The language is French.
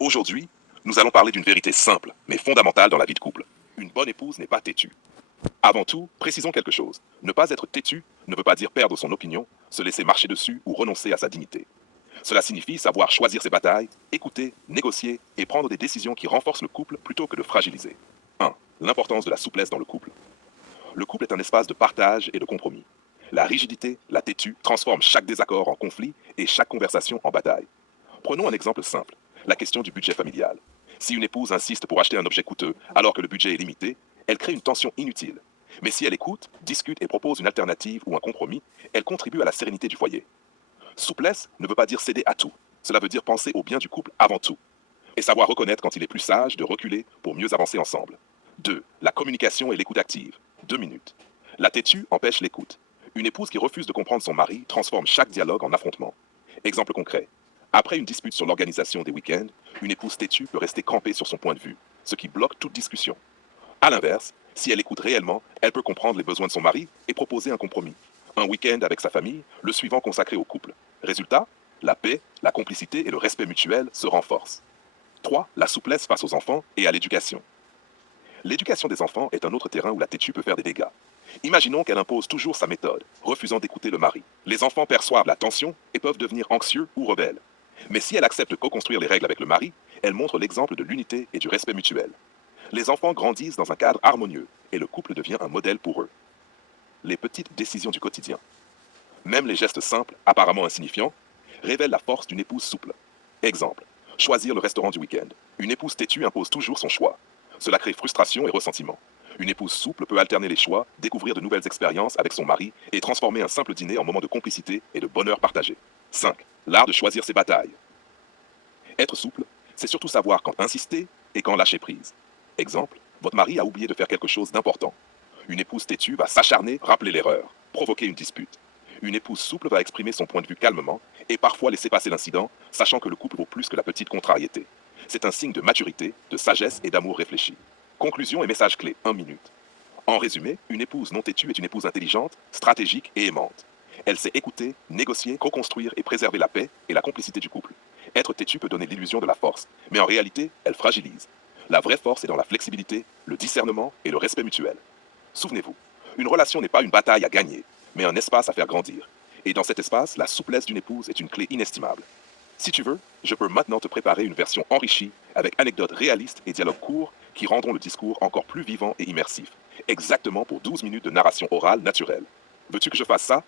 Aujourd'hui, nous allons parler d'une vérité simple, mais fondamentale dans la vie de couple. Une bonne épouse n'est pas têtue. Avant tout, précisons quelque chose. Ne pas être têtu ne veut pas dire perdre son opinion, se laisser marcher dessus ou renoncer à sa dignité. Cela signifie savoir choisir ses batailles, écouter, négocier et prendre des décisions qui renforcent le couple plutôt que de fragiliser. 1. L'importance de la souplesse dans le couple. Le couple est un espace de partage et de compromis. La rigidité, la têtue, transforme chaque désaccord en conflit et chaque conversation en bataille. Prenons un exemple simple, la question du budget familial. Si une épouse insiste pour acheter un objet coûteux alors que le budget est limité, elle crée une tension inutile. Mais si elle écoute, discute et propose une alternative ou un compromis, elle contribue à la sérénité du foyer. Souplesse ne veut pas dire céder à tout. Cela veut dire penser au bien du couple avant tout. Et savoir reconnaître quand il est plus sage de reculer pour mieux avancer ensemble. 2. La communication et l'écoute active. 2 minutes. La têtue empêche l'écoute. Une épouse qui refuse de comprendre son mari transforme chaque dialogue en affrontement. Exemple concret. Après une dispute sur l'organisation des week-ends, une épouse têtue peut rester campée sur son point de vue, ce qui bloque toute discussion. A l'inverse, si elle écoute réellement, elle peut comprendre les besoins de son mari et proposer un compromis. Un week-end avec sa famille, le suivant consacré au couple. Résultat, la paix, la complicité et le respect mutuel se renforcent. 3. La souplesse face aux enfants et à l'éducation. L'éducation des enfants est un autre terrain où la têtue peut faire des dégâts. Imaginons qu'elle impose toujours sa méthode, refusant d'écouter le mari. Les enfants perçoivent la tension et peuvent devenir anxieux ou rebelles. Mais si elle accepte de co-construire les règles avec le mari, elle montre l'exemple de l'unité et du respect mutuel. Les enfants grandissent dans un cadre harmonieux et le couple devient un modèle pour eux. Les petites décisions du quotidien. Même les gestes simples, apparemment insignifiants, révèlent la force d'une épouse souple. Exemple, choisir le restaurant du week-end. Une épouse têtue impose toujours son choix. Cela crée frustration et ressentiment. Une épouse souple peut alterner les choix, découvrir de nouvelles expériences avec son mari et transformer un simple dîner en moment de complicité et de bonheur partagé. 5. L'art de choisir ses batailles. Être souple, c'est surtout savoir quand insister et quand lâcher prise. Exemple, votre mari a oublié de faire quelque chose d'important. Une épouse têtue va s'acharner, rappeler l'erreur, provoquer une dispute. Une épouse souple va exprimer son point de vue calmement et parfois laisser passer l'incident, sachant que le couple vaut plus que la petite contrariété. C'est un signe de maturité, de sagesse et d'amour réfléchi. Conclusion et message clé, 1 minute. En résumé, une épouse non têtue est une épouse intelligente, stratégique et aimante. Elle sait écouter, négocier, co-construire et préserver la paix et la complicité du couple. Être têtue peut donner l'illusion de la force, mais en réalité, elle fragilise. La vraie force est dans la flexibilité, le discernement et le respect mutuel. Souvenez-vous, une relation n'est pas une bataille à gagner, mais un espace à faire grandir. Et dans cet espace, la souplesse d'une épouse est une clé inestimable. Si tu veux, je peux maintenant te préparer une version enrichie, avec anecdotes réalistes et dialogues courts qui rendront le discours encore plus vivant et immersif. Exactement pour 12 minutes de narration orale naturelle. Veux-tu que je fasse ça?